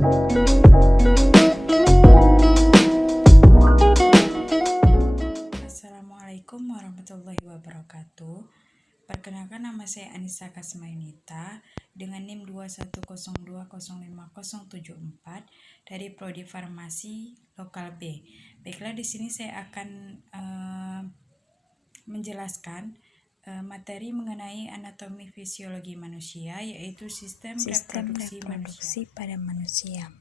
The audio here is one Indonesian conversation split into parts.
Assalamualaikum warahmatullahi wabarakatuh. Perkenalkan, nama saya Anissa Kasmainita dengan NIM 210205074 dari Prodi Farmasi Lokal B. Baiklah, di sini saya akan menjelaskan materi mengenai anatomi fisiologi manusia, yaitu sistem reproduksi manusia. pada manusia.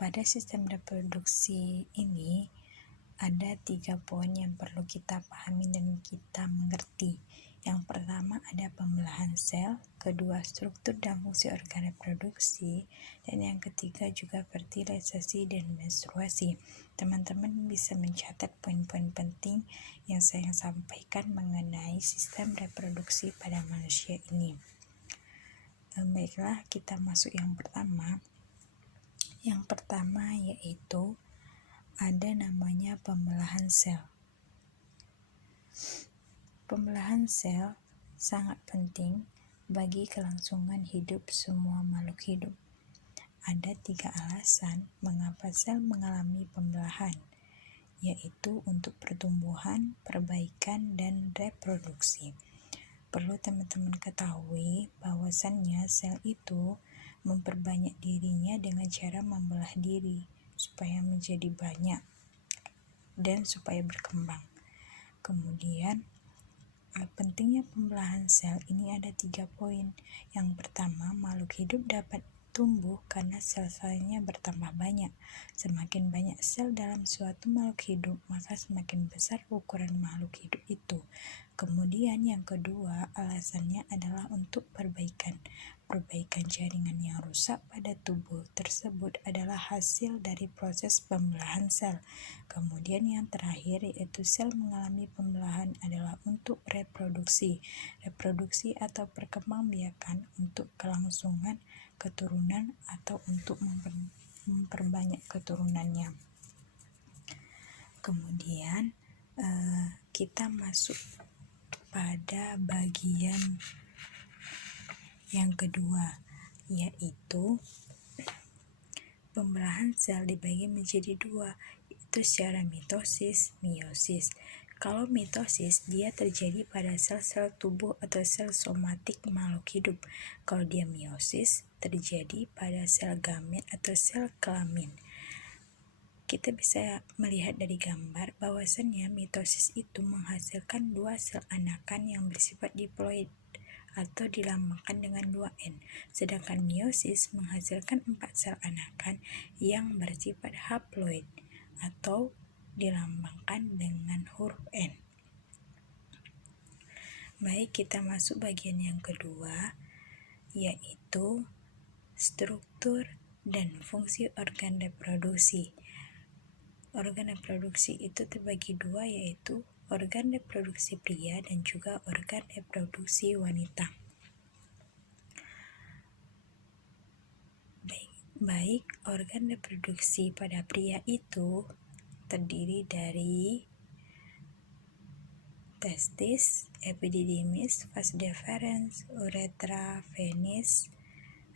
Pada sistem reproduksi ini ada 3 poin yang perlu kita pahami dan kita mengerti. Yang pertama ada pembelahan sel, kedua struktur dan fungsi organ reproduksi, dan yang ketiga juga fertilisasi dan menstruasi. Teman-teman bisa mencatat poin-poin penting yang saya sampaikan mengenai sistem reproduksi pada manusia ini. Baiklah, kita masuk yang pertama. Yang pertama yaitu ada namanya pembelahan sel. Pembelahan sel sangat penting bagi kelangsungan hidup semua makhluk hidup. Ada 3 alasan mengapa sel mengalami pembelahan, yaitu untuk pertumbuhan, perbaikan, dan reproduksi. Perlu teman-teman ketahui bahwasannya sel itu memperbanyak dirinya dengan cara membelah diri supaya menjadi banyak dan supaya berkembang. Kemudian pentingnya pembelahan sel ini ada 3 poin. Yang pertama, makhluk hidup dapat tumbuh karena sel-selnya bertambah banyak. Semakin banyak sel dalam suatu makhluk hidup, maka semakin besar ukuran makhluk hidup itu. Kemudian yang kedua, alasannya adalah untuk perbaikan. Perbaikan jaringan yang rusak pada tubuh tersebut adalah hasil dari proses pembelahan sel. Kemudian yang terakhir yaitu sel mengalami pembelahan adalah untuk reproduksi. Reproduksi atau perkembangbiakan untuk kelangsungan keturunan atau untuk memperbanyak keturunannya. Kemudian kita masuk pada bagian yang kedua, yaitu pembelahan sel dibagi menjadi 2, yaitu secara mitosis, meiosis. Kalau mitosis, dia terjadi pada sel-sel tubuh atau sel somatik makhluk hidup. Kalau dia meiosis, terjadi pada sel gamet atau sel kelamin. Kita bisa melihat dari gambar bahwasannya mitosis itu menghasilkan 2 sel anakan yang bersifat diploid atau dilambangkan dengan 2N. Sedangkan meiosis menghasilkan 4 sel anakan yang bersifat haploid atau dilambangkan dengan huruf N. Baik, kita masuk bagian yang kedua, yaitu struktur dan fungsi organ reproduksi. Organ reproduksi itu terbagi 2, yaitu organ reproduksi pria dan juga organ reproduksi wanita. Baik, organ reproduksi pada pria itu terdiri dari testis, epididymis, vas deferens, uretra, penis,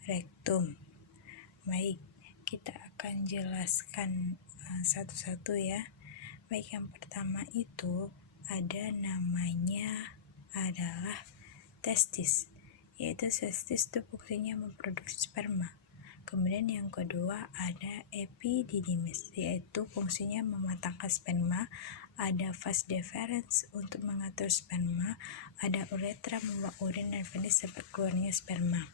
rektum. Baik, kita akan jelaskan satu-satu ya. Baik, yang pertama itu ada namanya adalah testis, yaitu testis itu fungsinya memproduksi sperma. Kemudian yang kedua ada epididymis, yaitu fungsinya mematangkan sperma. Ada vas deferens untuk mengatur sperma, ada uretra membuang urin, dan penis sampai keluarnya sperma.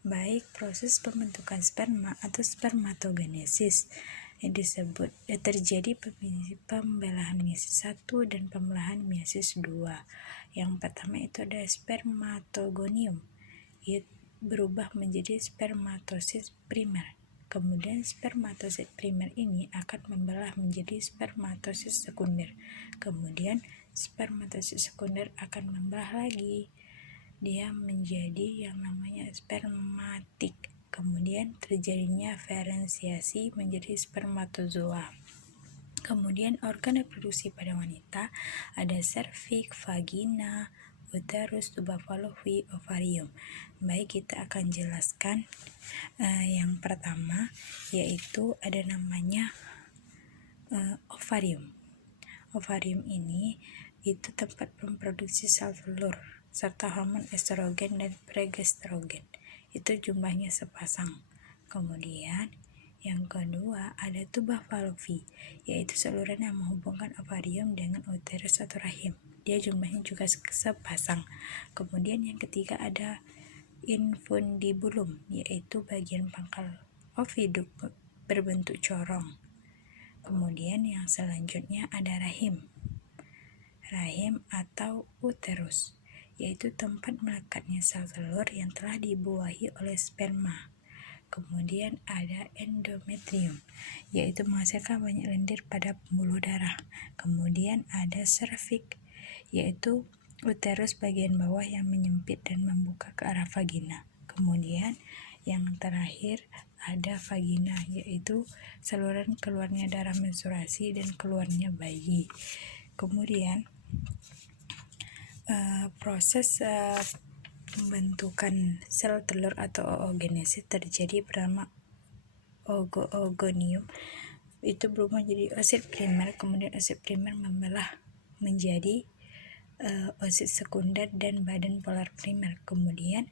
Baik, proses pembentukan sperma atau spermatogenesis yang disebut terjadi pembelahan meiosis 1 dan pembelahan meiosis 2. Yang pertama itu ada spermatogonium, itu berubah menjadi spermatosit primer. Kemudian spermatosit primer ini akan membelah menjadi spermatosit sekunder. Kemudian spermatosit sekunder akan membelah lagi, dia menjadi yang namanya spermatik. Kemudian terjadinya diferensiasi menjadi spermatozoa. Kemudian organ reproduksi pada wanita ada serviks, vagina, uterus, tuba fallopi, ovarium. Baik, kita akan jelaskan yang pertama, yaitu ada namanya ovarium. Ovarium ini itu tempat memproduksi sel telur serta hormon estrogen dan progestrogen. Itu jumlahnya sepasang. Kemudian yang kedua ada tuba fallopi, yaitu saluran yang menghubungkan ovarium dengan uterus atau rahim. Dia jumlahnya juga sepasang. Kemudian yang ketiga ada infundibulum, yaitu bagian pangkal oviduk berbentuk corong. Kemudian yang selanjutnya ada rahim atau uterus, yaitu tempat melekatnya sel telur yang telah dibuahi oleh sperma. Kemudian ada endometrium, yaitu menghasilkan banyak lendir pada pembuluh darah. Kemudian ada serviks, yaitu uterus bagian bawah yang menyempit dan membuka ke arah vagina. Kemudian yang terakhir ada vagina, yaitu saluran keluarnya darah menstruasi dan keluarnya bayi. Kemudian proses pembentukan sel telur atau oogenesis terjadi pertama oogonium itu berubah menjadi oosit primer, kemudian oosit primer membelah menjadi oosit sekunder dan badan polar primer. Kemudian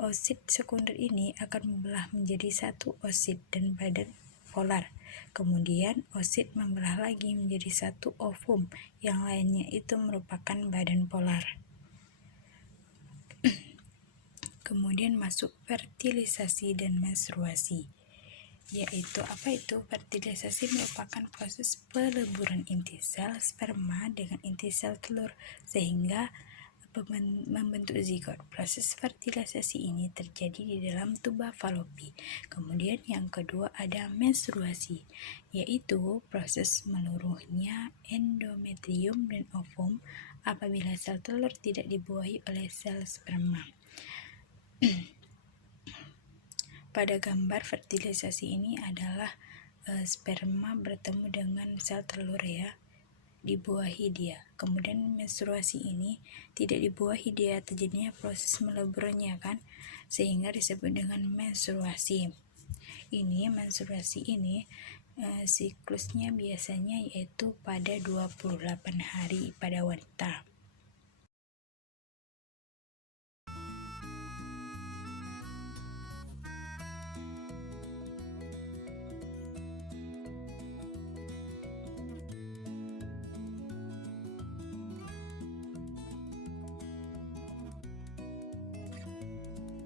oosit sekunder ini akan membelah menjadi satu oosit dan badan polar. Kemudian oosit membelah lagi menjadi satu ovum, yang lainnya itu merupakan badan polar. Kemudian masuk fertilisasi dan menstruasi, yaitu apa itu? Fertilisasi merupakan proses peleburan inti sel sperma dengan inti sel telur sehingga membentuk zigot. Proses fertilisasi ini terjadi di dalam tuba fallopi. Kemudian yang kedua ada menstruasi, yaitu proses meluruhnya endometrium dan ovum apabila sel telur tidak dibuahi oleh sel sperma. Pada gambar fertilisasi ini adalah sperma bertemu dengan sel telur ya, dibuahi dia. Kemudian menstruasi ini tidak dibuahi dia, terjadinya proses meleburnya kan, sehingga disebut dengan menstruasi. Menstruasi ini siklusnya biasanya yaitu pada 28 hari pada wanita.